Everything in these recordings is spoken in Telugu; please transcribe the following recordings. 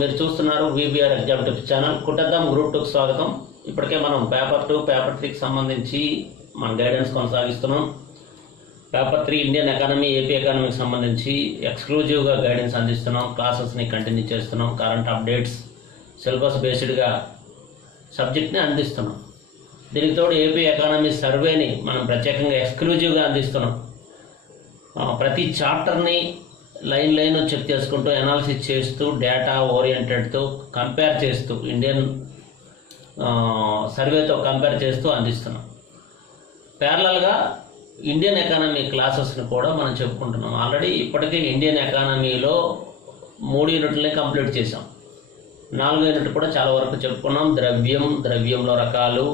మీరు చూస్తున్నారు VBR exam tips channel. కుట్టద్దాం group 2కి స్వాగతం. ఇప్పటికే మనం పేపర్ 2 పేపర్ 3కి సంబంధించి మన గైడెన్స్ కొనసాగిస్తున్నాం. పేపర్ 3 ఇండియన్ ఎకానమీ ఏపీ ఎకానమీకి సంబంధించి ఎక్స్క్లూజివ్గా గైడెన్స్ అందిస్తున్నాం. క్లాసెస్ని కంటిన్యూ చేస్తున్నాం. కరెంట్ అప్డేట్స్ సిలబస్ బేస్డ్గా సబ్జెక్ట్ని అందిస్తున్నాం. దీనికి తోడు ఏపీ ఎకానమీ సర్వేని మనం ప్రత్యేకంగా ఎక్స్క్లూజివ్గా అందిస్తున్నాం. ప్రతి చాప్టర్ని లైన్ చెక్ చేసుకుంటూ అనాలిసిస్ చేస్తూ డేటా ఓరియంటెడ్తో కంపేర్ చేస్తూ ఇండియన్ సర్వేతో కంపేర్ చేస్తూ అందిస్తున్నాం. ప్యారలల్గా ఇండియన్ ఎకానమీ క్లాసెస్ని కూడా మనం చెప్పుకుంటున్నాం. ఆల్రెడీ ఇప్పటికే ఇండియన్ ఎకానమీలో 3 యూనిట్లని కంప్లీట్ చేసాం. 4వ యూనిట్ కూడా చాలా వరకు చెప్పుకున్నాం. ద్రవ్యంలో రకాలు,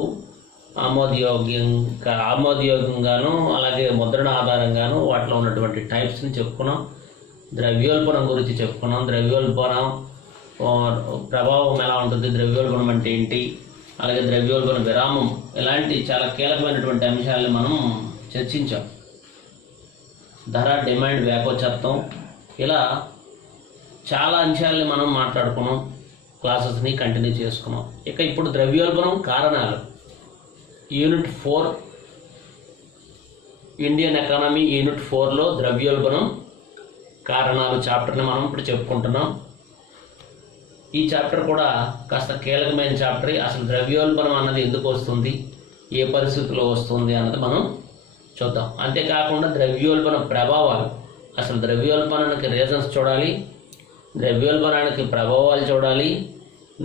ఆమోదయోగ్యంగాను అలాగే ముద్రణ ఆధారంగాను వాటిలో ఉన్నటువంటి టైప్స్ని చెప్పుకున్నాం. ద్రవ్యోల్బణం గురించి చెప్పుకున్నాం. ద్రవ్యోల్బణం ప్రభావం ఎలా ఉంటుంది, ద్రవ్యోల్బణం అంటే ఏంటి, అలాగే ద్రవ్యోల్బణ విరామం, ఇలాంటి చాలా కీలకమైనటువంటి అంశాలని మనం చర్చించాం. ధర, డిమాండ్, వ్యాకోచత్వం, ఇలా చాలా అంశాలని మనం మాట్లాడుకున్నాం. క్లాసెస్ని కంటిన్యూ చేసుకున్నాం. ఇక ఇప్పుడు ద్రవ్యోల్బణం కారణాలు యూనిట్ 4 ఇండియన్ ఎకానమీ యూనిట్ 4లో ద్రవ్యోల్బణం కారణాలు చాప్టర్ని మనం ఇప్పుడు చెప్పుకుంటున్నాం. ఈ చాప్టర్ కూడా కాస్త కీలకమైన చాప్టర్. అసలు ద్రవ్యోల్బణం అన్నది ఎందుకు వస్తుంది, ఏ పరిస్థితుల్లో వస్తుంది అన్నది మనం చూద్దాం. అంతేకాకుండా ద్రవ్యోల్బణ ప్రభావాలు, అసలు ద్రవ్యోల్బణానికి రీజన్స్ చూడాలి, ద్రవ్యోల్బణానికి ప్రభావాలు చూడాలి,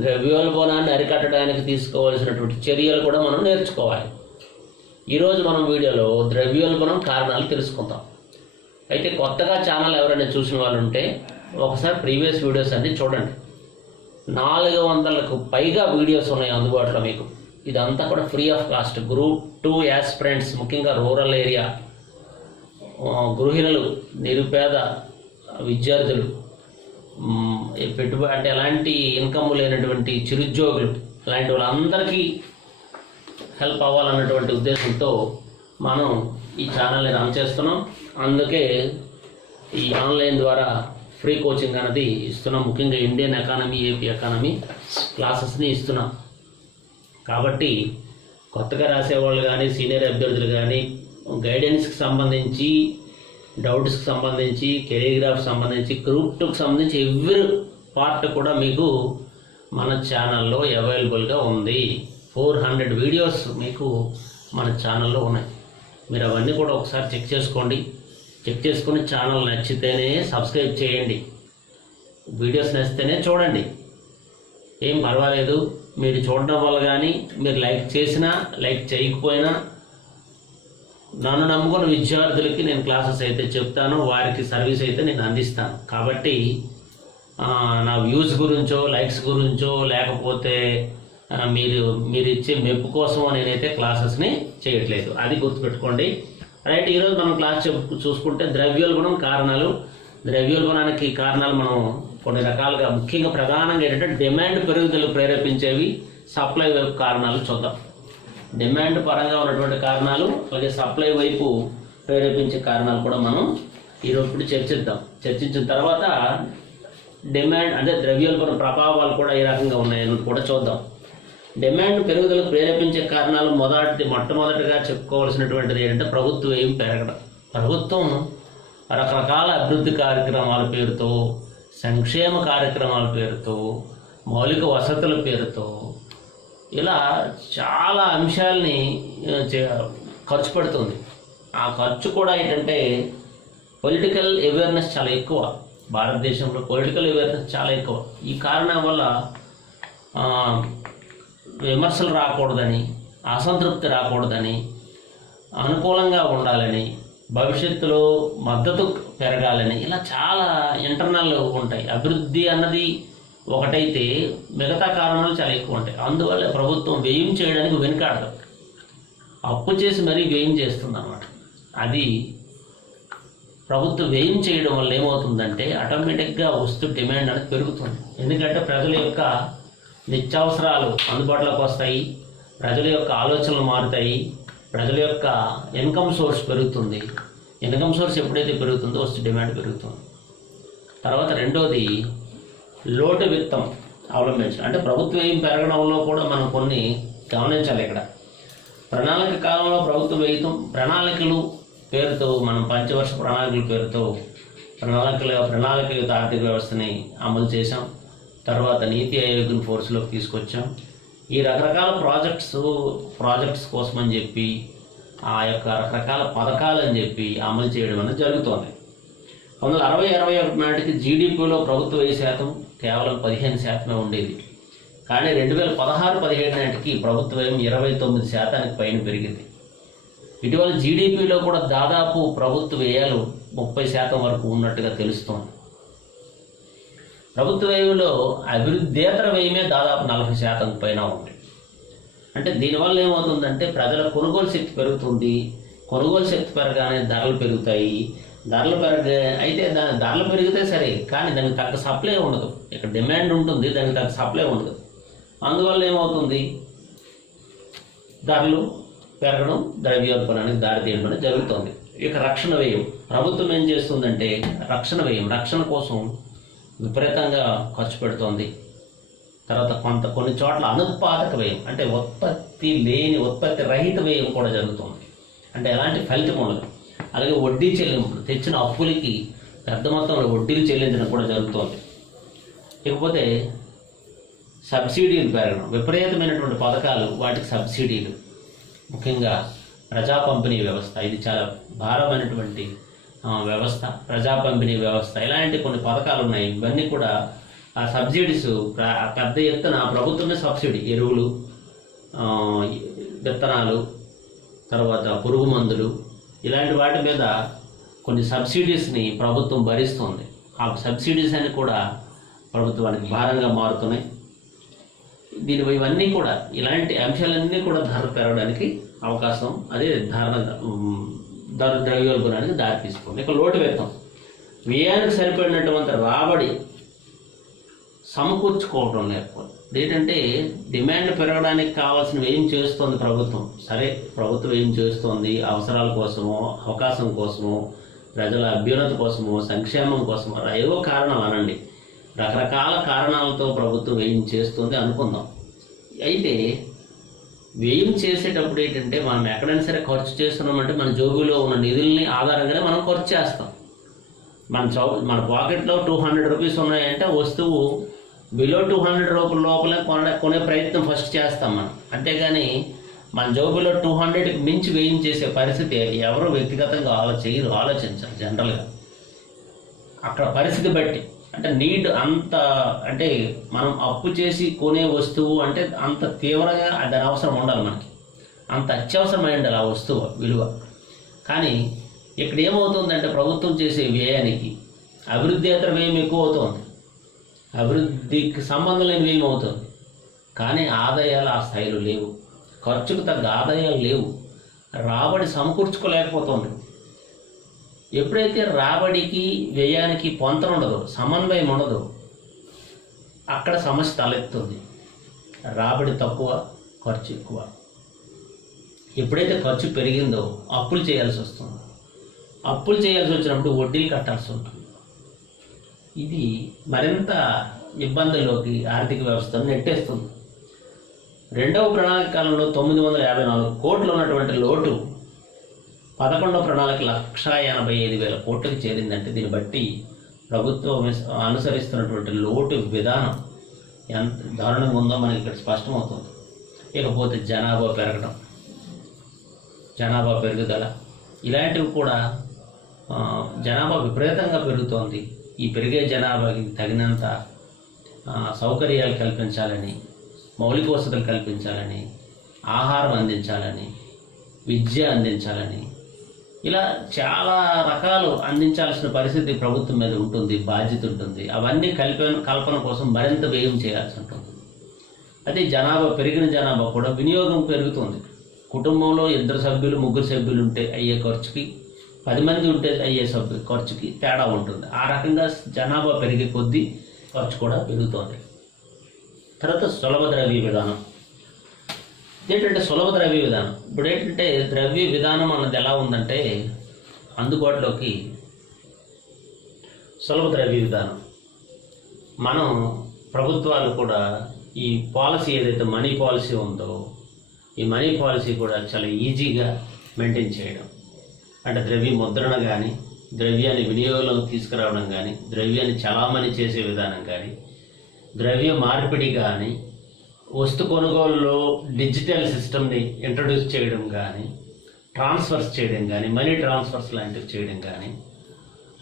ద్రవ్యోల్బణాన్ని అరికట్టడానికి తీసుకోవాల్సినటువంటి చర్యలు కూడా మనం నేర్చుకోవాలి. ఈరోజు మనం వీడియోలో ద్రవ్యోల్బణం కారణాలు తెలుసుకుందాం. అయితే కొత్తగా ఛానల్ ఎవరైనా చూసిన వాళ్ళు ఉంటే ఒకసారి ప్రీవియస్ వీడియోస్ అన్నీ చూడండి. 400కు పైగా వీడియోస్ ఉన్నాయి అందుబాటులో మీకు. ఇదంతా కూడా free of cost. Group 2 aspirants, ముఖ్యంగా రూరల్ ఏరియా గృహిణులు, నిరుపేద విద్యార్థులు, పెట్టుబడి అంటే ఎలాంటి ఇన్కమ్ లేనటువంటి చిరుద్యోగులు, అలాంటి వాళ్ళందరికీ హెల్ప్ అవ్వాలన్నటువంటి ఉద్దేశంతో మనం ఈ ఛానల్ని రన్ చేస్తున్నాం. అందుకే ఈ ఆన్లైన్ ద్వారా ఫ్రీ కోచింగ్ అనేది ఇస్తున్నాం. ముఖ్యంగా ఇండియన్ ఎకానమీ, ఏపీ ఎకానమీ క్లాసెస్ని ఇస్తున్నాం. కాబట్టి కొత్తగా రాసేవాళ్ళు కానీ, సీనియర్ అభ్యర్థులు కానీ, గైడెన్స్కి సంబంధించి, డౌట్స్కి సంబంధించి, కెలిగ్రాఫ్కి సంబంధించి, గ్రూప్ 2కి సంబంధించి ఎవ్రీ పార్ట్ కూడా మీకు మన ఛానల్లో అవైలబుల్గా ఉంది. 400 వీడియోస్ మీకు మన ఛానల్లో ఉన్నాయి. మీరు అవన్నీ కూడా ఒకసారి చెక్ చేసుకోండి. చెక్ చేసుకుని ఛానల్ నచ్చితేనే సబ్స్క్రైబ్ చేయండి. వీడియోస్ నచ్చితేనే చూడండి, ఏం పర్వాలేదు. మీరు చూడడం వల్ల కానీ, మీరు లైక్ చేసినా లైక్ చేయకపోయినా, నన్ను నమ్ముకున్న విద్యార్థులకి నేను క్లాసెస్ అయితే చెప్తాను, వారికి సర్వీస్ అయితే నేను అందిస్తాను. కాబట్టి నా వ్యూస్ గురించో, లైక్స్ గురించో, లేకపోతే మీరు ఇచ్చే మెప్పు కోసమో నేనైతే క్లాసెస్ని చేయట్లేదు. అది గుర్తుపెట్టుకోండి. రైట్, ఈరోజు మనం క్లాస్ చూసుకుంటే ద్రవ్యోల్బణం కారణాలు. ద్రవ్యోల్బణానికి కారణాలు మనం కొన్ని రకాలుగా, ముఖ్యంగా ప్రధానంగా ఏంటంటే డిమాండ్ పెరుగుదల ప్రేరేపించేవి, సప్లై వైపు కారణాలు చూద్దాం. డిమాండ్ పరంగా ఉన్నటువంటి కారణాలు, అలాగే సప్లై వైపు ప్రేరేపించే కారణాలు కూడా మనం ఈరోజు ఇప్పుడు చర్చించిన తర్వాత డిమాండ్ అంటే ద్రవ్యోల్బణ ప్రభావాలు కూడా ఏ రకంగా ఉన్నాయని కూడా చూద్దాం. డిమాండ్ పెరుగుదలకు ప్రేరేపించే కారణాలు మొట్టమొదటిగా చెప్పుకోవాల్సినటువంటిది ఏంటంటే ప్రభుత్వ వ్యయం పెరగడం. ప్రభుత్వం రకరకాల అభివృద్ధి కార్యక్రమాల పేరుతో, సంక్షేమ కార్యక్రమాల పేరుతో, మౌలిక వసతుల పేరుతో ఇలా చాలా అంశాలని ఖర్చు పెడుతుంది. ఆ ఖర్చు కూడా ఏంటంటే పొలిటికల్ అవేర్నెస్ చాలా ఎక్కువ. భారతదేశంలో పొలిటికల్ అవేర్నెస్ చాలా ఎక్కువ. ఈ కారణం వల్ల విమర్శలు రాకూడదని, అసంతృప్తి రాకూడదని, అనుకూలంగా ఉండాలని, భవిష్యత్తులో మద్దతు పెరగాలని, ఇలా చాలా ఇంటర్నల్ ఉంటాయి. అభివృద్ధి అన్నది ఒకటైతే మిగతా కారణాలు చాలా ఎక్కువ ఉంటాయి. అందువల్ల ప్రభుత్వం వ్యయం చేయడానికి వెనుకాడదు, అప్పు చేసి మరీ వ్యయం చేస్తుంది అన్నమాట. అది ప్రభుత్వం వ్యయం చేయడం వల్ల ఏమవుతుందంటే ఆటోమేటిక్గా వస్తు డిమాండ్ అనేది పెరుగుతుంది. ఎందుకంటే ప్రజల యొక్క నిత్యావసరాలు అందుబాటులోకి వస్తాయి, ప్రజల యొక్క ఆలోచనలు మారుతాయి, ప్రజల యొక్క ఇన్కమ్ సోర్స్ పెరుగుతుంది. ఇన్కమ్ సోర్స్ ఎప్పుడైతే పెరుగుతుందో వస్తు డిమాండ్ పెరుగుతుంది. తర్వాత రెండోది లోటు విత్తం అవలంబించాలి. అంటే ప్రభుత్వ వ్యయం పెరగడంలో కూడా మనం కొన్ని గమనించాలి. ఇక్కడ ప్రణాళిక కాలంలో ప్రభుత్వ వ్యయం ప్రణాళికలు పేరుతో మనం పంచవర్ష ప్రణాళికల పేరుతో ప్రణాళికయుత ఆర్థిక వ్యవస్థని అమలు చేశాం. తర్వాత నీతి ఆయోగ్ని ఫోర్స్లోకి తీసుకొచ్చాం. ఈ రకరకాల ప్రాజెక్ట్స్ కోసం అని చెప్పి ఆ యొక్క రకరకాల పథకాలు అని చెప్పి అమలు చేయడం అనేది జరుగుతోంది. 1960-61 నాటికి జీడిపిలో ప్రభుత్వ వ్యయ శాతం కేవలం 15% ఉండేది. కానీ 2016-17 నాటికి ప్రభుత్వ వ్యయం 29% పైన పెరిగింది. ఇటీవల జీడిపిలో కూడా దాదాపు ప్రభుత్వ వ్యయాలు 30% వరకు ఉన్నట్టుగా తెలుస్తోంది. ప్రభుత్వ వ్యయంలో అభివృద్ధేతర వ్యయమే దాదాపు 40% పైన ఉంది. అంటే దీనివల్ల ఏమవుతుందంటే ప్రజల కొనుగోలు శక్తి పెరుగుతుంది. కొనుగోలు శక్తి పెరగానే ధరలు పెరుగుతాయి. అయితే ధరలు పెరిగితే సరే, కానీ దానికి తగ్గ సప్లై ఉండదు. ఇక్కడ డిమాండ్ ఉంటుంది, దానికి తగ్గ సప్లై ఉండదు. అందువల్ల ఏమవుతుంది, ధరలు పెరగడం, ద్రవ్యోల్బణానికి దారితీయడం జరుగుతుంది. ఇక రక్షణ వ్యయం, ప్రభుత్వం ఏం చేస్తుందంటే రక్షణ కోసం విపరీతంగా ఖర్చు పెడుతోంది. తర్వాత కొన్ని చోట్ల అనుత్పాదక వ్యయం, అంటే ఉత్పత్తి రహిత వ్యయం కూడా జరుగుతుంది. అంటే ఎలాంటి ఫలితం ఉండదు. అలాగే వడ్డీ చెల్లింపులు, తెచ్చిన అప్పులకి పెద్ద మొత్తంలో వడ్డీలు చెల్లించడం కూడా జరుగుతోంది. ఇకపోతే సబ్సిడీలు పెరగడం, విపరీతమైనటువంటి పథకాలు, వాటికి సబ్సిడీలు, ముఖ్యంగా ప్రజా పంపిణీ వ్యవస్థ, ఇది చాలా భారమైనటువంటి వ్యవస్థ. ప్రజా పంపిణీ వ్యవస్థ, ఇలాంటి కొన్ని పథకాలు ఉన్నాయి. ఇవన్నీ కూడా ఆ సబ్సిడీస్ పెద్ద ఎత్తున ప్రభుత్వమే సబ్సిడీ, ఎరువులు, విత్తనాలు, తర్వాత పురుగు మందులు, ఇలాంటి వాటి మీద కొన్ని సబ్సిడీస్ని ప్రభుత్వం భరిస్తుంది. ఆ సబ్సిడీస్ అని కూడా ప్రభుత్వానికి భారంగా మారుతున్నాయి. ఇవన్నీ కూడా, ఇలాంటి అంశాలన్నీ కూడా ధర పెరగడానికి అవకాశం, అదే ద్రవ్యోల్బణానికి దారి తీసుకోండి. ఇక లోటు వ్యక్తం, వ్యయానికి సరిపడినటువంటి రాబడి సమకూర్చుకోవడం లేకపోతే ఏంటంటే డిమాండ్ పెరగడానికి కావాల్సిన వ్యయం చేస్తోంది ప్రభుత్వం. సరే, ప్రభుత్వం ఏం చేస్తోంది, అవసరాల కోసమో, అవకాశం కోసమో, ప్రజల అభ్యున్నతి కోసమో, సంక్షేమం కోసమో, ఏవో కారణం అనండి, రకరకాల కారణాలతో ప్రభుత్వం వ్యయం చేస్తుంది అనుకుందాం. అయితే వ్యయం చేసేటప్పుడు ఏంటంటే మనం ఎక్కడైనా సరే ఖర్చు చేస్తున్నామంటే మన జోబులో ఉన్న నిధుల్ని ఆధారంగానే మనం ఖర్చు చేస్తాం. మన పాకెట్లో 200 రూపీస్ ఉన్నాయంటే వస్తువు బిలో 200 రూపాయల లోపలే కొనే ప్రయత్నం ఫస్ట్ చేస్తాం మనం. అంతేగాని మన జోబులో 200కి మించి వ్యయం చేసే పరిస్థితి ఎవరో వ్యక్తిగతంగా ఆలోచించాలి. జనరల్గా అక్కడ పరిస్థితి బట్టి, అంటే నీడ్ అంత, అంటే మనం అప్పు చేసి కొనే వస్తువు అంటే అంత తీవ్రంగా దాని అవసరం ఉండాలి, మనకి అంత అత్యవసరమై ఉండాలి ఆ వస్తువు విలువ. కానీ ఇక్కడ ఏమవుతుందంటే ప్రభుత్వం చేసే వ్యయానికి అభివృద్ధేతర వ్యయం ఎక్కువ అవుతుంది, అభివృద్ధికి సంబంధం లేని వ్యయం అవుతుంది. కానీ ఆదాయాలు ఆ స్థాయిలో లేవు, ఖర్చుకు తగ్గ ఆదాయాలు లేవు, రాబడి సమకూర్చుకోలేకపోతుంది. ఎప్పుడైతే రాబడికి వ్యయానికి పొంతన ఉండదు, సమన్వయం ఉండదు, అక్కడ సమస్య తలెత్తుంది. రాబడి తక్కువ, ఖర్చు ఎక్కువ. ఎప్పుడైతే ఖర్చు పెరిగిందో అప్పులు చేయాల్సి వస్తుంది. అప్పులు చేయాల్సి వచ్చినప్పుడు వడ్డీలు కట్టాల్సి ఉంటుంది. ఇది మరింత ఇబ్బందుల్లోకి ఆర్థిక వ్యవస్థను నెట్టేస్తుంది. రెండవ ప్రణాళిక కాలంలో 954 కోట్లు ఉన్నటువంటి లోటు 11వ ప్రణాళిక 1,85,000 కోట్లకు చేరిందంటే దీన్ని బట్టి ప్రభుత్వం అనుసరిస్తున్నటువంటి లోటు విధానం ఎంత దారుణంగా ఉందో మనకి ఇక్కడ స్పష్టమవుతుంది. ఇకపోతే జనాభా పెరుగుదల, ఇలాంటివి కూడా జనాభా విపరీతంగా పెరుగుతోంది. ఈ పెరిగే జనాభాకి తగినంత సౌకర్యాలు కల్పించాలని, మౌలిక వసతులు కల్పించాలని, ఆహారం అందించాలని, విద్య అందించాలని, ఇలా చాలా రకాలు అందించాల్సిన పరిస్థితి ప్రభుత్వం మీద ఉంటుంది, బాధ్యత ఉంటుంది. అవన్నీ కల్పన కోసం మరింత వ్యయం చేయాల్సి ఉంటుంది. అదే పెరిగిన జనాభా కూడా వినియోగం పెరుగుతుంది. కుటుంబంలో 2 సభ్యులు 3 సభ్యులు ఉంటే అయ్యే ఖర్చుకి 10 మంది ఉంటే అయ్యే ఖర్చుకి తేడా ఉంటుంది. ఆ రకంగా జనాభా పెరిగే కొద్దీ ఖర్చు కూడా పెరుగుతుంది. తర్వాత సులభ ద్రవ్య విధానం. ఏంటంటే సులభ ద్రవ్య విధానం, ఇప్పుడు ఏంటంటే ద్రవ్య విధానం అన్నది ఎలా ఉందంటే అందుబాటులోకి సులభ ద్రవ్య విధానం మనం ప్రభుత్వాలు కూడా ఈ పాలసీ ఏదైతే మనీ పాలసీ ఉందో ఈ మనీ పాలసీ కూడా చాలా ఈజీగా మెయింటైన్ చేయడం, అంటే ద్రవ్య ముద్రణ కానీ, ద్రవ్యాన్ని వినియోగంలో తీసుకురావడం కానీ, ద్రవ్యాన్ని చలామణి చేసే విధానం కానీ, ద్రవ్య మార్పిడి కానీ, వస్తు కొనుగోలులో డిజిటల్ సిస్టమ్ని ఇంట్రడ్యూస్ చేయడం కానీ, ట్రాన్స్ఫర్స్ చేయడం కానీ, మనీ ట్రాన్స్ఫర్స్ లాంటివి చేయడం కానీ,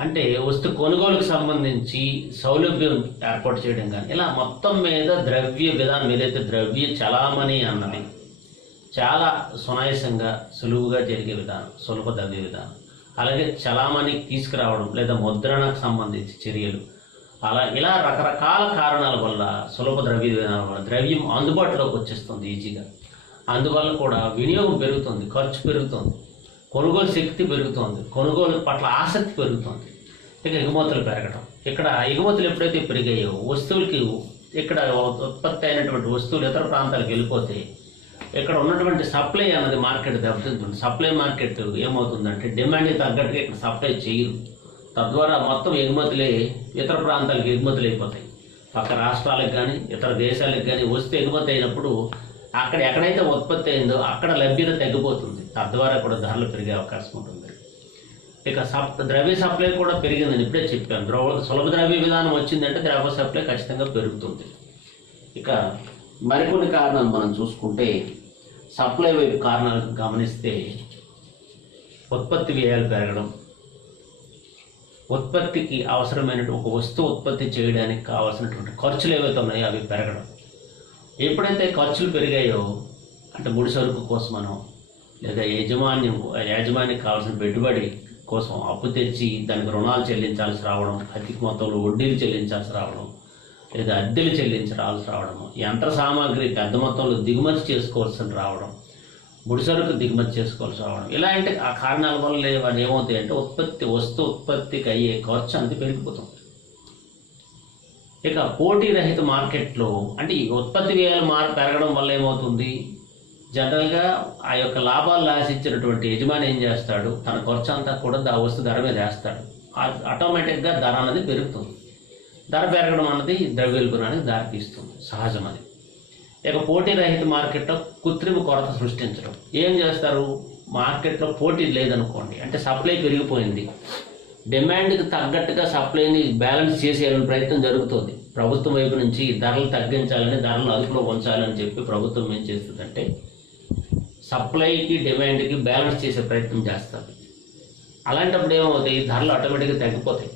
అంటే వస్తు కొనుగోలుకు సంబంధించి సౌలభ్యం ఏర్పాటు చేయడం కానీ, ఇలా మొత్తం మీద ద్రవ్య విధానం ఏదైతే ద్రవ్య చలామణి అన్నది చాలా సునాయాసంగా సులువుగా జరిగే విధానం, సులభ ద్రవ్య విధానం. అలాగే చలామణికి తీసుకురావడం లేదా ముద్రణకు సంబంధించి చర్యలు, ఇలా రకరకాల కారణాల వల్ల సులభ ద్రవ్య విధానం వల్ల ద్రవ్యం అందుబాటులోకి వచ్చేస్తుంది ఈజీగా. అందువల్ల కూడా వినియోగం పెరుగుతుంది, ఖర్చు పెరుగుతుంది, కొనుగోలు శక్తి పెరుగుతుంది, కొనుగోలు పట్ల ఆసక్తి పెరుగుతుంది. ఇక ఎగుమతులు పెరగడం, ఇక్కడ ఎగుమతులు ఎప్పుడైతే పెరిగాయో వస్తువులకి ఇక్కడ ఉత్పత్తి అయినటువంటి వస్తువులు ఇతర ప్రాంతాలకు వెళ్ళిపోతే ఇక్కడ ఉన్నటువంటి సప్లై అన్నది మార్కెట్ దెబ్బతింటుంది. సప్లై మార్కెట్ ఏమవుతుందంటే డిమాండ్కి తగ్గట్టుగా ఇక్కడ సప్లై చేయరు, తద్వారా మొత్తం ఎగుమతులే ఇతర ప్రాంతాలకు ఎగుమతులు అయిపోతాయి. పక్క రాష్ట్రాలకు కానీ ఇతర దేశాలకు కానీ వస్తు ఎగుమతి అయినప్పుడు అక్కడ ఎక్కడైతే ఉత్పత్తి అయిందో అక్కడ లభ్యత తగ్గిపోతుంది, తద్వారా కూడా ధరలు పెరిగే అవకాశం ఉంటుంది. ఇక ద్రవ్య సప్లై కూడా పెరిగిందని ఇప్పుడే చెప్పాను. సులభ ద్రవ్య విధానం వచ్చిందంటే ద్రవ్య సప్లై ఖచ్చితంగా పెరుగుతుంది. ఇక మరికొన్ని కారణాలు మనం చూసుకుంటే సప్లై వైపు కారణాలు గమనిస్తే ఉత్పత్తి వ్యయాలు పెరగడం, ఉత్పత్తికి అవసరమైనటువంటి ఒక వస్తువు ఉత్పత్తి చేయడానికి కావాల్సినటువంటి ఖర్చులు ఏవైతే ఉన్నాయో అవి పెరగడం. ఎప్పుడైతే ఖర్చులు పెరిగాయో అంటే ముడి సరుకు కోసమనో లేదా యాజమాన్యానికి కావాల్సిన పెట్టుబడి కోసం అప్పు తెచ్చి దానికి రుణాలు చెల్లించాల్సి రావడం, అధిక మొత్తంలో వడ్డీలు చెల్లించాల్సి రావడం, లేదా అద్దెలు చెల్లించాల్సి రావడము, యంత్ర సామాగ్రి పెద్ద మొత్తంలో దిగుమతి చేసుకోవాల్సి రావడం, ముడి సరుకు దిగుమతి చేసుకోవాల్సి రావడం, ఇలాంటి ఆ కారణాల వల్ల ఏమవుతాయంటే వస్తు ఉత్పత్తికి అయ్యే ఖర్చు అనేది పెరిగిపోతుంది. ఇక పోటీ రహిత మార్కెట్లో అంటే ఈ ఉత్పత్తి వ్యయాలు పెరగడం వల్ల ఏమవుతుంది, జనరల్గా ఆ యొక్క లాభాలు ఆశించినటువంటి యజమాని ఏం చేస్తాడు, తన ఖర్చు అంతా కూడా వస్తు ధర మీద వేస్తాడు. ఆటోమేటిక్గా ధర అనేది పెరుగుతుంది. ధర పెరగడం అన్నది ద్రవ్యోల్బణానికి దారితీస్తుంది, సహజం అది. ఇక పోటీ రహిత మార్కెట్లో కృత్రిమ కొరత సృష్టించడం. ఏం చేస్తారు, మార్కెట్లో పోటీ లేదనుకోండి, అంటే సప్లై పెరిగిపోయింది, డిమాండ్కి తగ్గట్టుగా సప్లైని బ్యాలెన్స్ చేసేయాలని ప్రయత్నం జరుగుతుంది. ప్రభుత్వం వైపు నుంచి ధరలు తగ్గించాలని, ధరలను అదుపులో ఉంచాలని చెప్పి ప్రభుత్వం ఏం చేస్తుందంటే సప్లైకి డిమాండ్కి బ్యాలెన్స్ చేసే ప్రయత్నం చేస్తుంది. అలాంటప్పుడు ఏమవుతాయి, ధరలు ఆటోమేటిక్గా తగ్గిపోతాయి.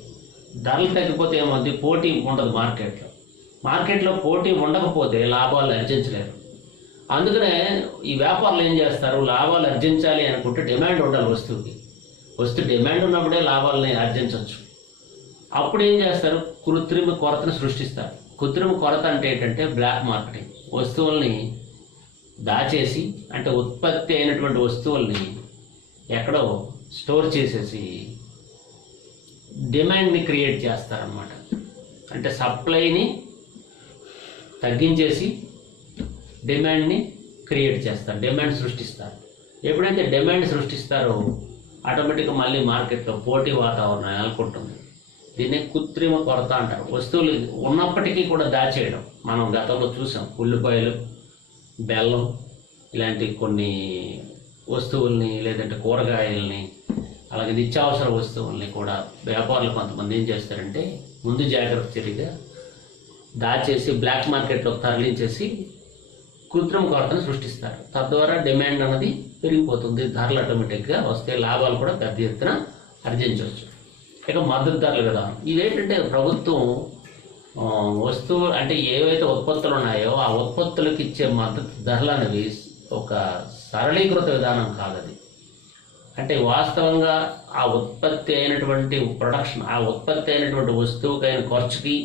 ధరలు తగ్గిపోతే ఏమవుతుంది, పోటీ ఉండదు మార్కెట్లో పోటీ ఉండకపోతే లాభాలు ఆర్జించలేరు. అందుకనే ఈ వ్యాపారులు ఏం చేస్తారు, లాభాలు ఆర్జించాలి అనుకుంటే డిమాండ్ ఉండాలి వస్తువుకి. వస్తువు డిమాండ్ ఉన్నప్పుడే లాభాలని ఆర్జించవచ్చు. అప్పుడు ఏం చేస్తారు, కృత్రిమ కొరతను సృష్టిస్తారు. కృత్రిమ కొరత అంటే ఏంటంటే బ్లాక్ మార్కెటింగ్. వస్తువుల్ని దాచేసి, అంటే ఉత్పత్తి అయినటువంటి వస్తువుల్ని ఎక్కడో స్టోర్ చేసేసి డిమాండ్ని క్రియేట్ చేస్తారన్నమాట. అంటే సప్లైని తగ్గించేసి డిమాండ్ని క్రియేట్ చేస్తారు, డిమాండ్ సృష్టిస్తారు. ఎప్పుడైతే డిమాండ్ సృష్టిస్తారో ఆటోమేటిక్గా మళ్ళీ మార్కెట్లో పోటీ వాతావరణం నెలకొంటుంది. దీన్ని కృత్రిమ కొరత అంటారు. వస్తువులు ఉన్నప్పటికీ కూడా దాచేయడం. మనం గతంలో చూసాం, ఉల్లిపాయలు, బెల్లం ఇలాంటి కొన్ని వస్తువుల్ని, లేదంటే కూరగాయల్ని, అలాగే నిత్యావసర వస్తువుల్ని కూడా వ్యాపారులు కొంతమంది ఏం చేస్తారంటే ముందు జాగ్రత్త చర్యగా దాచేసి బ్లాక్ మార్కెట్లో తరలించేసి కృత్రిమ కొరతను సృష్టిస్తారు. తద్వారా డిమాండ్ అన్నది పెరిగిపోతుంది, ధరలు ఆటోమేటిక్గా వస్తే లాభాలు కూడా పెద్ద ఎత్తున ఆర్జించవచ్చు. ఇక మద్దతు ధరల విధానం. ఇదేంటంటే ప్రభుత్వం వస్తువు అంటే ఏవైతే ఉత్పత్తులు ఉన్నాయో ఆ ఉత్పత్తులకు ఇచ్చే మద్దతు ధరలు అనేవి ఒక సరళీకృత విధానం కాదది. అంటే వాస్తవంగా ఆ ఉత్పత్తి అయినటువంటి ప్రొడక్షన్, ఆ ఉత్పత్తి అయినటువంటి వస్తువుకైన ఖర్చుకి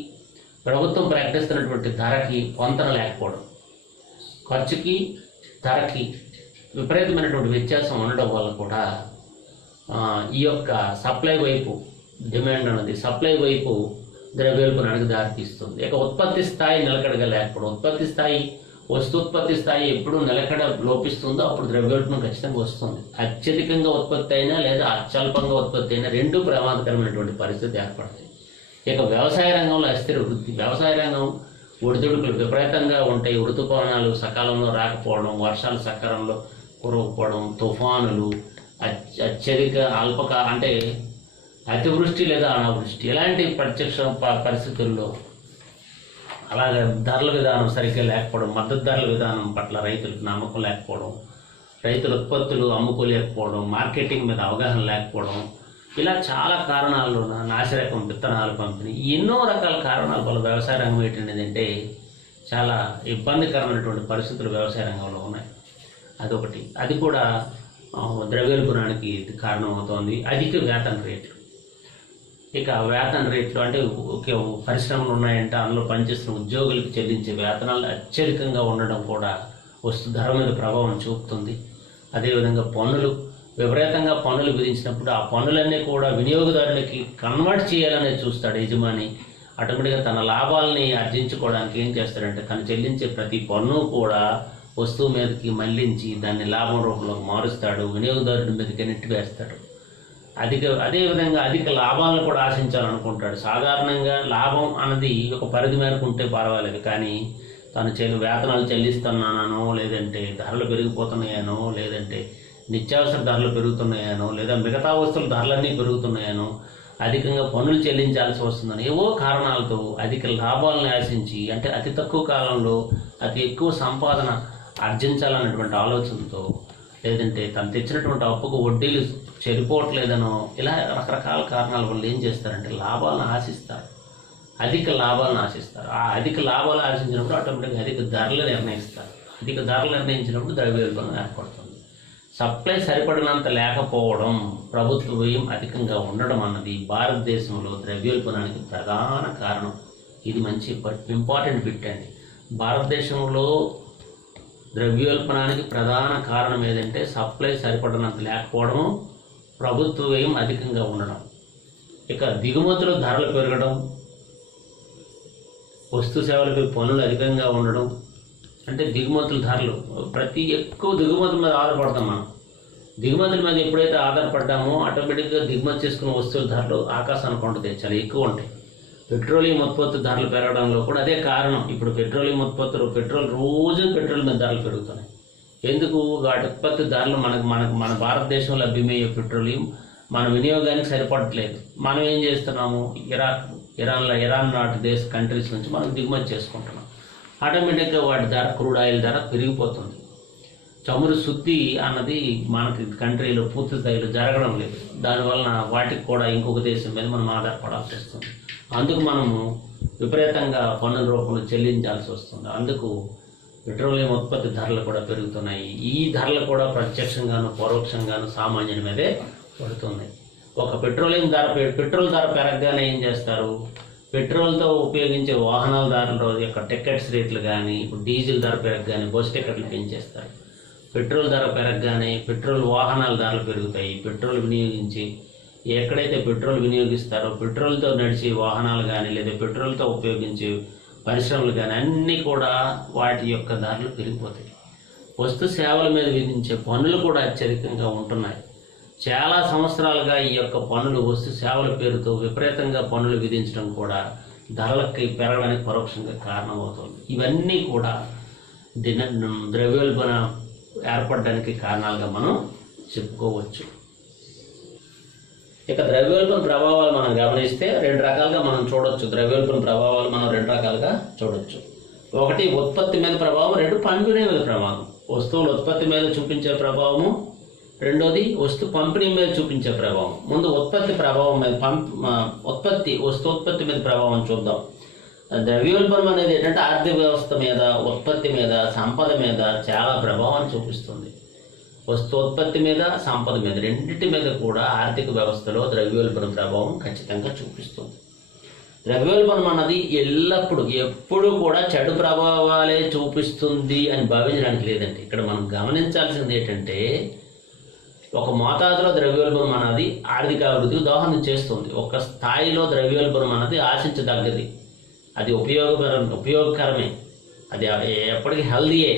ప్రభుత్వం ప్రకటిస్తున్నటువంటి ధరకి పొంతన లేకపోవడం, ఖర్చుకి ధరకి విపరీతమైనటువంటి వ్యత్యాసం ఉండడం వల్ల కూడా ఈ యొక్క సప్లై వైపు డిమాండ్ అన్నది సప్లై వైపు ద్రవ్యోల్బణానికి దారితీస్తుంది. ఇక ఉత్పత్తి స్థాయి నిలకడగా లేకపోవడం. ఉత్పత్తి స్థాయి ఎప్పుడు నిలకడ లోపిస్తుందో అప్పుడు ద్రవ్యోల్బణం ఖచ్చితంగా వస్తుంది. అత్యధికంగా ఉత్పత్తి అయినా లేదా అత్యల్పంగా ఉత్పత్తి అయినా రెండూ ప్రమాదకరమైనటువంటి పరిస్థితి ఏర్పడుతుంది. ఇక వ్యవసాయ రంగంలో అస్థిర వృద్ధి. వ్యవసాయ రంగం ఒడిదుడుకులు విపరీతంగా ఉంటాయి. ఋతుపవనాలు సకాలంలో రాకపోవడం, వర్షాలు సకాలంలో కురవకపోవడం, తుఫానులు, అత్యధిక అంటే అతివృష్టి లేదా అనావృష్టి, ఇలాంటి ప్రత్యక్ష పరిస్థితుల్లో అలాగే ధరల విధానం సరిగ్గా లేకపోవడం, మద్దతు ధరల విధానం పట్ల రైతులకు నమ్మకం లేకపోవడం, రైతుల ఉత్పత్తులు అమ్ముకోలేకపోవడం, మార్కెటింగ్ మీద అవగాహన లేకపోవడం, ఇలా చాలా కారణాలు, నాసిరకం విత్తనాలు పంపిణీ, ఎన్నో రకాల కారణాల వల్ల వ్యవసాయ రంగం ఏంటంటే చాలా ఇబ్బందికరమైనటువంటి పరిస్థితులు వ్యవసాయ రంగంలో ఉన్నాయి. అదొకటి. అది కూడా ద్రవ్యోల్బణానికి కారణమవుతోంది. అధిక వేతన రేట్లు. ఇక వేతన రేట్లు అంటే పరిశ్రమలు ఉన్నాయంటే అందులో పనిచేస్తున్న ఉద్యోగులకు చెల్లించే వేతనాలు అత్యధికంగా ఉండడం కూడా వస్తు ధర మీద ప్రభావం చూపుతుంది. అదేవిధంగా పన్నులు, విపరీతంగా పన్నులు విధించినప్పుడు ఆ పన్నులన్నీ కూడా వినియోగదారులకి కన్వర్ట్ చేయాలనే చూస్తాడు యజమాని. ఆటోమేటిక్గా తన లాభాలని ఆర్జించుకోవడానికి ఏం చేస్తాడంటే తను చెల్లించే ప్రతి పన్ను కూడా వస్తువు మీదకి మళ్లించి దాన్ని లాభం రూపంలోకి మారుస్తాడు, వినియోగదారుడి మీదకి నెట్టివేస్తాడు. అదేవిధంగా అధిక లాభాలను కూడా ఆశించాలనుకుంటాడు. సాధారణంగా లాభం అన్నది ఒక పరిధి మేరకు ఉంటే పర్వాలేదు, కానీ తను వేతనాలు చెల్లిస్తున్నానో, లేదంటే ధరలు పెరిగిపోతున్నాయనో, లేదంటే నిత్యావసర ధరలు పెరుగుతున్నాయనో, లేదా మిగతా వస్తువుల ధరలన్నీ పెరుగుతున్నాయనో, అధికంగా పన్నులు చెల్లించాల్సి వస్తుందని ఏవో కారణాలతో అధిక లాభాలను ఆశించి, అంటే అతి తక్కువ కాలంలో అతి ఎక్కువ సంపాదన ఆర్జించాలన్నటువంటి ఆలోచనతో, లేదంటే తను తెచ్చినటువంటి అప్పుకు వడ్డీలు చెడిపోవట్లేదనో, ఇలా రకరకాల కారణాల వల్ల ఏం చేస్తారంటే లాభాలను ఆశిస్తారు, అధిక లాభాలను ఆశిస్తారు. ఆ అధిక లాభాలు ఆశించినప్పుడు ఆటోమేటిక్గా అధిక ధరలు నిర్ణయిస్తారు. అధిక ధరలు నిర్ణయించినప్పుడు ద్రవ్యోల్బణం ఏర్పడుతుంది. సప్లై సరిపడినంత లేకపోవడం, ప్రభుత్వ వ్యయం అధికంగా ఉండడం అన్నది భారతదేశంలో ద్రవ్యోల్బణానికి ప్రధాన కారణం. ఇది మంచి ఇంపార్టెంట్ బిట్ అండి. భారతదేశంలో ద్రవ్యోల్బణానికి ప్రధాన కారణం ఏదంటే సప్లై సరిపడినంత లేకపోవడము, ప్రభుత్వ వ్యయం అధికంగా ఉండడం. ఇక దిగుమతుల ధరలు పెరగడం, వస్తు సేవలపై పన్నులు అధికంగా ఉండడం. అంటే దిగుమతుల ధరలు, ఎక్కువ దిగుమతుల మీద ఆధారపడతాం మనం. దిగుమతుల మీద ఎప్పుడైతే ఆధారపడ్డామో ఆటోమేటిక్గా దిగుమతి చేసుకున్న వస్తువుల ధరలు ఆకాశానికి ఉంటుంది, చాలా ఎక్కువ ఉంటాయి. పెట్రోలియం ఉత్పత్తి ధరలు పెరగడంలో కూడా అదే కారణం. ఇప్పుడు పెట్రోలియం ఉత్పత్తులు, రోజు పెట్రోల్ మీద ధరలు పెరుగుతున్నాయి. ఎందుకు? వాటి ఉత్పత్తి ధరలు మన భారతదేశంలో లభ్యమయ్యే పెట్రోలియం మన వినియోగానికి సరిపడట్లేదు. మనం ఏం చేస్తున్నాము? ఇరాన్ నాటి కంట్రీస్ నుంచి మనం దిగుమతి చేసుకుంటున్నాం. ఆటోమేటిక్గా వాటి ధర, క్రూడ్ ఆయిల్ ధర పెరిగిపోతుంది. చమురు శుద్ధి అన్నది మనకి కంట్రీలో పూర్తి స్థాయిలో జరగడం లేదు. దానివలన వాటికి కూడా ఇంకొక దేశం మీద మనం ఆధారపడాల్సి వస్తుంది. అందుకు మనము విపరీతంగా పన్నుల రూపంలో చెల్లించాల్సి వస్తుంది. అందుకు పెట్రోలియం ఉత్పత్తి ధరలు కూడా పెరుగుతున్నాయి. ఈ ధరలు కూడా ప్రత్యక్షంగాను పరోక్షంగాను సామాన్యుని మీదే పడుతుంది. ఒక పెట్రోల్ ధర పెరగగానే ఏం చేస్తారు? పెట్రోల్తో ఉపయోగించే వాహనాల ధరల యొక్క టికెట్స్ రేట్లు కానీ, ఇప్పుడు డీజిల్ ధర పెరగగానే బస్ టికెట్లు పెంచేస్తారు. పెట్రోల్ ధర పెరగగానే పెట్రోల్ వాహనాల ధరలు పెరుగుతాయి. పెట్రోల్ వినియోగించి ఎక్కడైతే పెట్రోల్ వినియోగిస్తారో పెట్రోల్తో నడిచే వాహనాలు కానీ, లేదా పెట్రోల్తో ఉపయోగించే పరిశ్రమలు కానీ అన్నీ కూడా వాటి యొక్క ధరలు పెరిగిపోతాయి. వస్తు సేవల మీద విధించే పన్నులు కూడా అత్యధికంగా ఉంటున్నాయి. చాలా సంవత్సరాలుగా ఈ యొక్క పన్నులు, వస్తు సేవల పేరుతో విపరీతంగా పన్నులు విధించడం కూడా ధరలకి పెరగడానికి పరోక్షంగా కారణమవుతుంది. ఇవన్నీ కూడా ద్రవ్యోల్బణ ఏర్పడడానికి కారణాలుగా మనం చెప్పుకోవచ్చు. ఇక ద్రవ్యోల్బణ ప్రభావాలు మనం గమనిస్తే రెండు రకాలుగా మనం చూడొచ్చు. ద్రవ్యోల్బణ ప్రభావాలు మనం రెండు రకాలుగా చూడొచ్చు. ఒకటి ఉత్పత్తి మీద ప్రభావం, రెండు పంపిణీ మీద ప్రభావం. వస్తువుల ఉత్పత్తి మీద చూపించే ప్రభావము, రెండోది వస్తు పంపిణీ మీద చూపించే ప్రభావం. ముందు ఉత్పత్తి ప్రభావం మీద, వస్తు ఉత్పత్తి మీద ప్రభావం చూద్దాం. ద్రవ్యోల్బణం అనేది ఏంటంటే ఆర్థిక వ్యవస్థ మీద, ఉత్పత్తి మీద, సంపద మీద చాలా ప్రభావాన్ని చూపిస్తుంది. వస్తోత్పత్తి మీద, సంపద మీద, రెండింటి మీద కూడా ఆర్థిక వ్యవస్థలో ద్రవ్యోల్బణ ప్రభావం ఖచ్చితంగా చూపిస్తుంది. ద్రవ్యోల్బణం అన్నది ఎప్పుడు కూడా చెడు ప్రభావాలే చూపిస్తుంది అని భావించడానికి లేదండి. ఇక్కడ మనం గమనించాల్సింది ఏంటంటే ఒక మోతాదులో ద్రవ్యోల్బణం అన్నది ఆర్థిక అభివృద్ధికి దోహదం చేస్తుంది. ఒక స్థాయిలో ద్రవ్యోల్బణం అన్నది ఆశించదగ్గది, అది ఉపయోగకరమే, అది ఎప్పటికీ హెల్దీయే.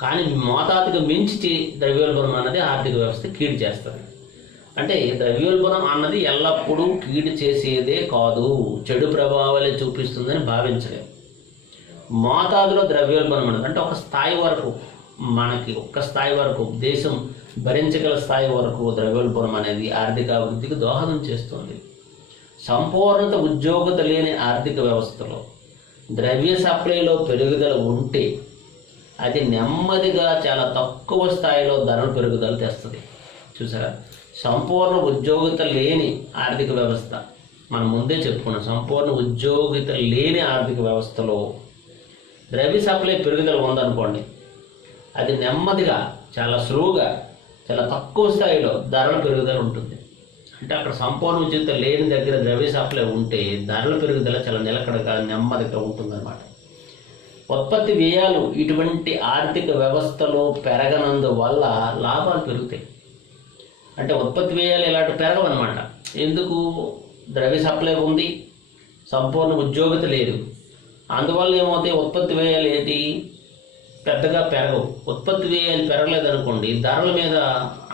కానీ మోతాదుగా మించి ద్రవ్యోల్బణం అనేది ఆర్థిక వ్యవస్థ కీడు చేస్తుంది. అంటే ద్రవ్యోల్బణం అన్నది ఎల్లప్పుడూ కీడు చేసేదే కాదు, చెడు ప్రభావాలే చూపిస్తుందని భావించలేము. మోతాదులో ద్రవ్యోల్బణం అనేది అంటే ఒక స్థాయి వరకు, మనకి ఒక్క స్థాయి వరకు, దేశం భరించగల స్థాయి వరకు ద్రవ్యోల్బణం అనేది ఆర్థిక అభివృద్ధికి దోహదం చేస్తుంది. సంపూర్ణత ఉద్యోగత లేని ఆర్థిక వ్యవస్థలో ద్రవ్య సప్లైలో పెరుగుదల ఉంటే అది నెమ్మదిగా చాలా తక్కువ స్థాయిలో ధరల పెరుగుదల తెస్తుంది. చూసారా, సంపూర్ణ ఉద్యోగిత లేని ఆర్థిక వ్యవస్థ, మనం ముందే చెప్పుకున్నాం, సంపూర్ణ ఉద్యోగిత లేని ఆర్థిక వ్యవస్థలో ద్రవ్య సప్లై పెరుగుదల ఉందనుకోండి, అది నెమ్మదిగా చాలా స్లోగా చాలా తక్కువ స్థాయిలో ధరల పెరుగుదల ఉంటుంది. అంటే అక్కడ సంపూర్ణ ఉద్యోగిత లేని దగ్గర ద్రవ్య సప్లై ఉంటే ధరల పెరుగుదల చాలా నిలకడగా నెమ్మదిగా ఉంటుందన్నమాట. ఉత్పత్తి వ్యయాలు ఇటువంటి ఆర్థిక వ్యవస్థలో పెరగనందువల్ల లాభాలు పెరుగుతాయి. అంటే ఉత్పత్తి వ్యయాలు ఇలాంటి పెరగవన్నమాట. ఎందుకు? ద్రవ్య సప్లై ఉంది, సంపూర్ణ ఉద్యోగిత లేదు. అందువల్ల ఏమవుతాయి? ఉత్పత్తి వ్యయాలు ఏంటి పెద్దగా పెరగవు. ఉత్పత్తి వ్యయాలు పెరగలేదనుకోండి, ధరల మీద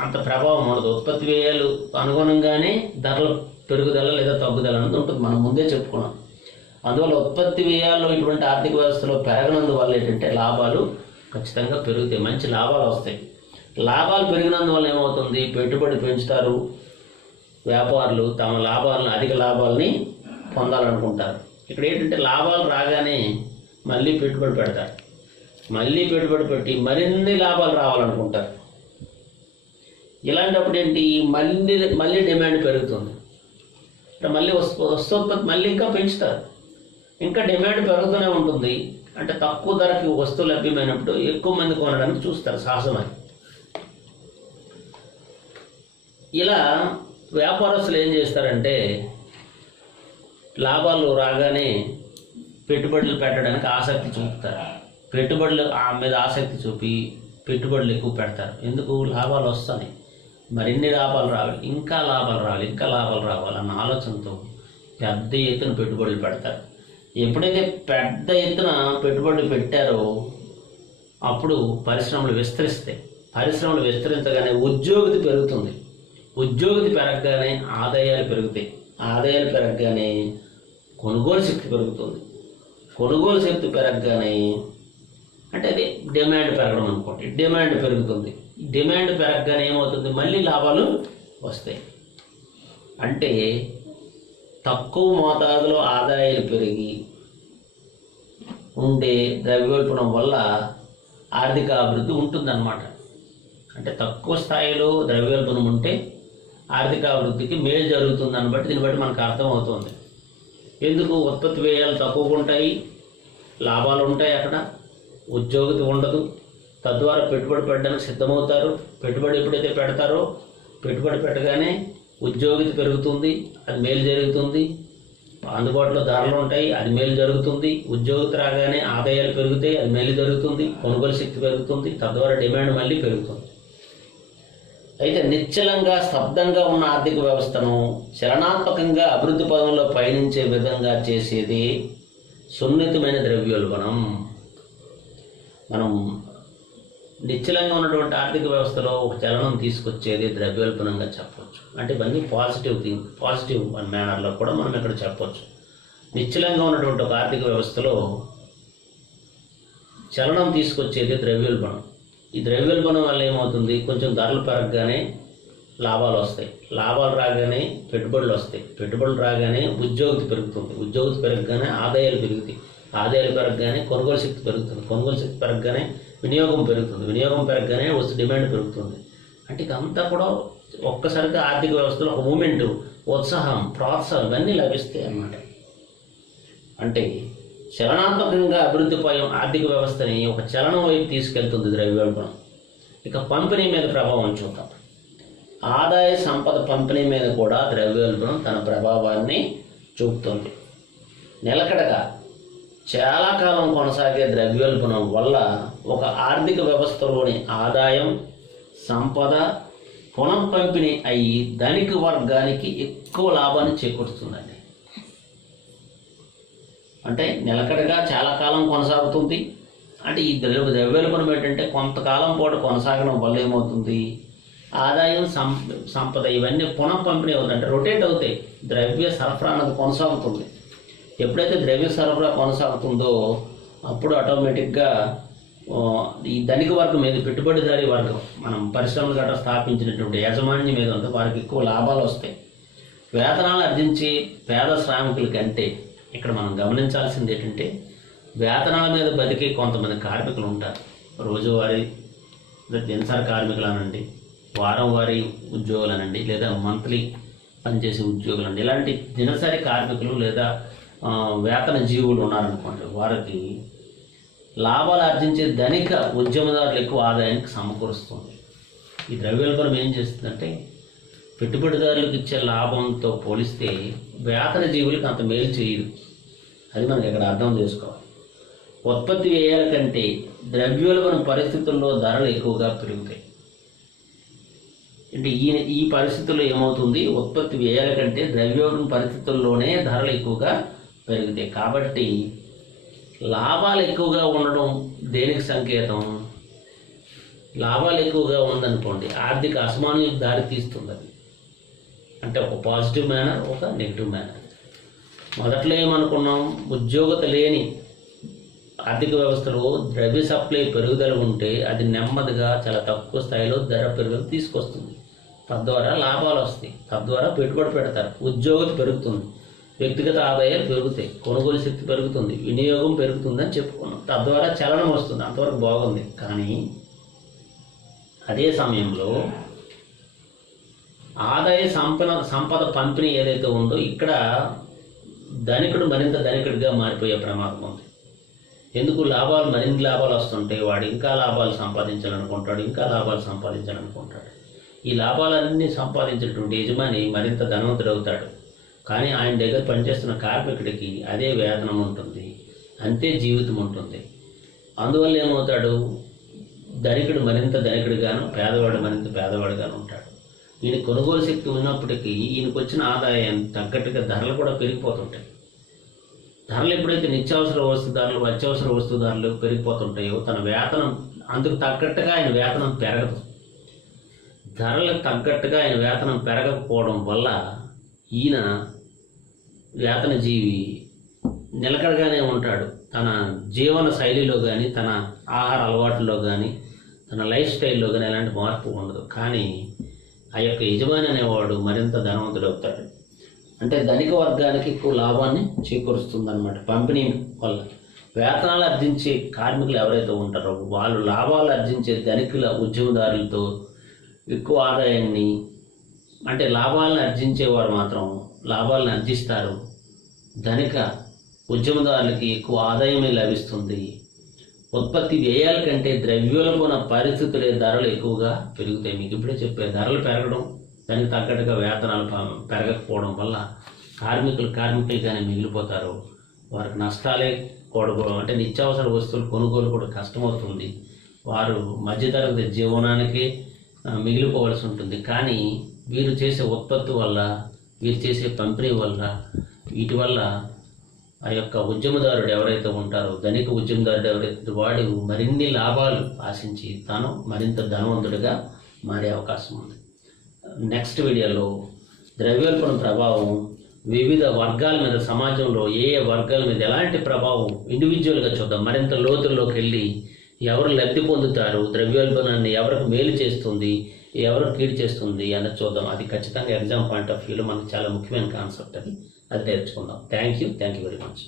అంత ప్రభావం ఉండదు. ఉత్పత్తి వ్యయాలు అనుగుణంగానే ధరల పెరుగుదల లేదా తగ్గుదల అనేది ఉంటుంది, మనం ముందే చెప్పుకున్నాం. అందువల్ల ఉత్పత్తి వ్యయాల్లో ఇటువంటి ఆర్థిక వ్యవస్థలో పెరగనందువల్ల ఏంటంటే లాభాలు ఖచ్చితంగా పెరుగుతాయి, మంచి లాభాలు వస్తాయి. లాభాలు పెరిగినందువల్ల ఏమవుతుంది? పెట్టుబడి పెంచుతారు వ్యాపారులు, తమ లాభాలను, అధిక లాభాలని పొందాలనుకుంటారు. ఇక్కడ ఏంటంటే లాభాలు రాగానే మళ్ళీ పెట్టుబడి పెడతారు, మళ్ళీ పెట్టుబడి పెట్టి మరిన్ని లాభాలు రావాలనుకుంటారు. ఇలాంటప్పుడు ఏంటి? మళ్ళీ డిమాండ్ పెరుగుతుంది, మళ్ళీ వస్తోత్పత్తి మళ్ళీ ఇంకా పెంచుతారు, ఇంకా డిమాండ్ పెరుగుతూనే ఉంటుంది. అంటే తక్కువ ధరకి వస్తువు లభ్యమైనప్పుడు ఎక్కువ మంది కొనడానికి చూస్తారు సహజమని. ఇలా వ్యాపారస్తులు ఏం చేస్తారంటే లాభాలు రాగానే పెట్టుబడులు పెట్టడానికి ఆసక్తి చూపుతారు. పెట్టుబడులు మీద ఆసక్తి చూపి పెట్టుబడులు ఎక్కువ పెడతారు. ఎందుకు? లాభాలు వస్తాయి, మరిన్ని లాభాలు రావాలి, ఇంకా లాభాలు రావాలి, ఇంకా లాభాలు రావాలన్న ఆలోచనతో పెద్ద ఎత్తున పెట్టుబడులు పెడతారు. ఎప్పుడైతే పెద్ద ఎత్తున పెట్టుబడులు పెట్టారో అప్పుడు పరిశ్రమలు విస్తరిస్తాయి. పరిశ్రమలు విస్తరించగానే ఉద్యోగిత పెరుగుతుంది. ఉద్యోగిత పెరగగానే ఆదాయాలు పెరుగుతాయి. ఆదాయాలు పెరగగానే కొనుగోలు శక్తి పెరుగుతుంది. కొనుగోలు శక్తి పెరగగానే అంటే అది డిమాండ్ పెరగడం అనుకోండి, డిమాండ్ పెరుగుతుంది. డిమాండ్ పెరగగానే ఏమవుతుంది? మళ్ళీ లాభాలు వస్తాయి. అంటే తక్కువ మోతాదులో ఆదాయాలు పెరిగి ఉండే ద్రవ్యోల్బణం వల్ల ఆర్థిక అభివృద్ధి ఉంటుందన్నమాట. అంటే తక్కువ స్థాయిలో ద్రవ్యోల్బణం ఉంటే ఆర్థిక అభివృద్ధికి మేలు జరుగుతుందని బట్టి దీన్ని బట్టి మనకు అర్థమవుతుంది. ఎందుకు? ఉత్పత్తి వ్యయాలు తక్కువగా ఉంటాయి, లాభాలు ఉంటాయి, అక్కడ ఉద్యోగిత ఉండదు, తద్వారా పెట్టుబడి పెట్టడానికి సిద్ధమవుతారు. పెట్టుబడి ఎప్పుడైతే పెడతారో పెట్టుబడి పెట్టగానే ఉద్యోగిత పెరుగుతుంది, అది మేలు జరుగుతుంది. అందుబాటులో ధరలు ఉంటాయి, అది మేలు జరుగుతుంది. ఉద్యోగిత రాగానే ఆదాయాలు పెరుగుతాయి, అది మేలు జరుగుతుంది. కొనుగోలు శక్తి పెరుగుతుంది, తద్వారా డిమాండ్ మళ్ళీ పెరుగుతుంది. అయితే నిశ్చలంగా స్తబ్దంగా ఉన్న ఆర్థిక వ్యవస్థను చలనాత్మకంగా అభివృద్ధి పదంలో పయనించే విధంగా చేసేది సున్నితమైన ద్రవ్యోల్బణం. మనం నిశ్చలంగా ఉన్నటువంటి ఆర్థిక వ్యవస్థలో ఒక చలనం తీసుకొచ్చేది ద్రవ్యోల్బణంగా చెప్పవచ్చు. అంటే ఇవన్నీ పాజిటివ్ మేనర్లో కూడా మనం ఇక్కడ చెప్పవచ్చు. నిశ్చలంగా ఉన్నటువంటి ఒక ఆర్థిక వ్యవస్థలో చలనం తీసుకొచ్చేది ద్రవ్యోల్బణం. ఈ ద్రవ్యోల్బణం వల్ల ఏమవుతుంది? కొంచెం ధరలు పెరగగానే లాభాలు వస్తాయి, లాభాలు రాగానే పెట్టుబడులు వస్తాయి, పెట్టుబడులు రాగానే ఉద్యోగిత పెరుగుతుంది, ఉద్యోగిత పెరగగానే ఆదాయాలు పెరుగుతాయి, ఆదాయాలు పెరగగానే కొనుగోలు శక్తి పెరుగుతుంది, కొనుగోలు శక్తి పెరగగానే వినియోగం పెరుగుతుంది, వినియోగం పెరగగానే వస్తు డిమాండ్ పెరుగుతుంది. అంటే ఇదంతా కూడా ఒక్కసారిగా ఆర్థిక వ్యవస్థలో ఒక మూమెంట్, ఉత్సాహం, ప్రోత్సాహం ఇవన్నీ లభిస్తాయి అన్నమాట. అంటే చలనాత్మకంగా అభివృద్ధిపై ఆర్థిక వ్యవస్థని ఒక చలనం వైపు తీసుకెళ్తుంది ద్రవ్యోల్బణం. ఇక పంపిణీ మీద ప్రభావం చూద్దాం. ఆదాయ సంపద పంపిణీ మీద కూడా ద్రవ్యోల్బణం తన ప్రభావాన్ని చూపుతుంది. నిలకడగా చాలా కాలం కొనసాగే ద్రవ్యోల్బణం వల్ల ఒక ఆర్థిక వ్యవస్థలోని ఆదాయం, సంపద పునఃపంపిణీ అయ్యి ధనిక వర్గానికి ఎక్కువ లాభాన్ని చేకూరుస్తుందండి. అంటే నిలకడగా చాలా కాలం కొనసాగుతుంది. అంటే ఈ ద్రవ్యోల్బణం ఏంటంటే కొంతకాలం పాటు కొనసాగడం వల్ల ఏమవుతుంది? ఆదాయం, సంపద ఇవన్నీ పునః పంపిణీ అవుతుంది, అంటే రొటేట్ అవుతాయి. ద్రవ్య సరఫరా అన్నది కొనసాగుతుంది. ఎప్పుడైతే ద్రవ్య సరఫరా కొనసాగుతుందో అప్పుడు ఆటోమేటిక్గా ఈ ధనిక వర్గం మీద, పెట్టుబడిదారీ వర్గం, మనం పరిశ్రమలు గట్రా స్థాపించినటువంటి యాజమాన్యం మీద ఉంటే వారికి ఎక్కువ లాభాలు వస్తాయి. వేతనాలు ఆర్జించే పేద శ్రామికుల కంటే ఇక్కడ మనం గమనించాల్సింది ఏంటంటే, వేతనాల మీద బతికే కొంతమంది కార్మికులు ఉంటారు. రోజువారీ దినసర కార్మికులు అనండి, వారం వారీ ఉద్యోగులు అనండి, లేదా మంత్లీ పనిచేసే ఉద్యోగులు అండి, ఇలాంటి దినసరి కార్మికులు లేదా వేతన జీవులు ఉన్నారనుకోండి, వారికి లాభాలు ఆర్జించే ధనిక ఉద్యమదారులు ఎక్కువ ఆదాయానికి సమకూరుస్తుంది. ఈ ద్రవ్యోల్బణం ఏం చేస్తుందంటే, పెట్టుబడిదారులకు ఇచ్చే లాభంతో పోలిస్తే వేతన జీవులకు అంత మేలు చేయదు. అది మనకి ఇక్కడ అర్థం చేసుకోవాలి. ఉత్పత్తి వ్యయాల కంటే ద్రవ్యోల్బణ పరిస్థితుల్లో ధరలు ఎక్కువగా పెరుగుతాయి. అంటే ఈ పరిస్థితుల్లో ఏమవుతుంది, ఉత్పత్తి వ్యయాల కంటే ద్రవ్యోల్బణ పరిస్థితుల్లోనే ధరలు ఎక్కువగా పెరుగుతాయి. కాబట్టి లాభాలు ఎక్కువగా ఉండడం దేనికి సంకేతం? లాభాలు ఎక్కువగా ఉందనుకోండి, ఆర్థిక అసమానతకు దారి తీస్తుంది. అది అంటే ఒక పాజిటివ్ మేనర్, ఒక నెగిటివ్ మేనర్. మొదట్లో ఏమనుకున్నాం, ఉద్యోగత లేని ఆర్థిక వ్యవస్థలో ద్రవ్య సప్లై పెరుగుదల ఉంటే అది నెమ్మదిగా చాలా తక్కువ స్థాయిలో ధర పెరుగుదల తీసుకొస్తుంది. తద్వారా లాభాలు వస్తాయి, తద్వారా పెట్టుబడి పెడతారు, ఉద్యోగత పెరుగుతుంది, వ్యక్తిగత ఆదాయాలు పెరుగుతాయి, కొనుగోలు శక్తి పెరుగుతుంది, వినియోగం పెరుగుతుందని చెప్పుకున్నాం. తద్వారా చలనం వస్తుంది. అంతవరకు బాగుంది. కానీ అదే సమయంలో ఆదాయ సంపద పంపిణీ ఏదైతే ఉందో ఇక్కడ ధనికుడు మరింత ధనికుడిగా మారిపోయే ప్రమాదం ఉంది. ఎందుకు? మరిన్ని లాభాలు వస్తుంటే వాడు ఇంకా లాభాలు సంపాదించాలనుకుంటాడు, ఇంకా లాభాలు సంపాదించాలనుకుంటాడు. ఈ లాభాలన్నీ సంపాదించినటువంటి యజమాని మరింత ధనవంతుడు అవుతాడు. కానీ ఆయన దగ్గర పనిచేస్తున్న కార్మికుడికి అదే వేతనం ఉంటుంది, అంతే జీవితం ఉంటుంది. అందువల్ల ఏమవుతాడు, ధనికుడు మరింత ధనికుడిగాను, పేదవాడు మరింత పేదవాడుగాను ఉంటాడు. ఈయన కొనుగోలు శక్తి ఉన్నప్పటికీ ఈయనకు వచ్చిన ఆదాయం తగ్గట్టుగా ధరలు కూడా పెరిగిపోతుంటాయి. ధరలు ఎప్పుడైతే నిత్యావసర వస్తుదారులు, అత్యవసర వస్తుదారులు పెరిగిపోతుంటాయో తన వేతనం అందుకు తగ్గట్టుగా ఆయన వేతనం పెరగదు. ధరలకు తగ్గట్టుగా ఆయన వేతనం పెరగకపోవడం వల్ల ఈయన వేతన జీవి నిలకడగానే ఉంటాడు. తన జీవన శైలిలో కానీ, తన ఆహార అలవాట్లలో కానీ, తన లైఫ్ స్టైల్లో కానీ ఎలాంటి మార్పు ఉండదు. కానీ ఆ యొక్క యజమాని అనేవాడు మరింత ధనవంతుడు అవుతాడు. అంటే ధనిక వర్గానికి ఎక్కువ లాభాన్ని చేకూరుస్తుందన్నమాట పంపిణీ వల్ల. వేతనాలు ఆర్జించే కార్మికులు ఎవరైతే ఉంటారో వాళ్ళు లాభాలు ఆర్జించే ధనికుల ఉద్యమదారులతో ఎక్కువ ఆదాయాన్ని, అంటే లాభాలను ఆర్జించేవారు మాత్రం లాభాలను ఆర్జిస్తారు. ధనిక ఉద్యమదారులకి ఎక్కువ ఆదాయమే లభిస్తుంది. ఉత్పత్తి వ్యయాల కంటే ద్రవ్యోల్బణ పరిస్థితులే ధరలు ఎక్కువగా పెరుగుతాయి. మీకు ఇప్పుడే చెప్పే ధరలు పెరగడం, దానికి తగ్గట్టుగా వేతనాలు పెరగకపోవడం వల్ల కార్మికులుగానే మిగిలిపోతారు. వారికి నష్టాలే కూడకూడదు. అంటే నిత్యావసర వస్తువులు కొనుగోలు కూడా కష్టమవుతుంది. వారు మధ్యతరగతి జీవనానికి మిగిలిపోవలసి ఉంటుంది. కానీ వీరు చేసే ఉత్పత్తి వల్ల, వీరు చేసే పంపిణీ వల్ల, వీటి వల్ల ఆ యొక్క ఉద్యమదారుడు ఎవరైతే ఉంటారో, ధనిక ఉద్యమదారుడు ఎవరైతే వాడు మరిన్ని లాభాలు ఆశించి తాను మరింత ధనవంతుడిగా మారే అవకాశం ఉంది. నెక్స్ట్ వీడియోలో ద్రవ్యోల్బణ ప్రభావం వివిధ వర్గాల మీద, సమాజంలో ఏ వర్గాల మీద ఎలాంటి ప్రభావం ఇండివిజువల్గా చూద్దాం. మరింత లోతుల్లోకి వెళ్ళి ఎవరు లబ్ధి పొందుతారు, ద్రవ్యోల్బణాన్ని ఎవరికి మేలు చేస్తుంది, ఎవరికి కీడు చేస్తుంది అన్నది చూద్దాం. అది ఖచ్చితంగా ఎగ్జామ్ పాయింట్ ఆఫ్ వ్యూలో మనకు చాలా ముఖ్యమైన కాన్సెప్ట్. అది నేర్చుకుందాం. Thank you very much.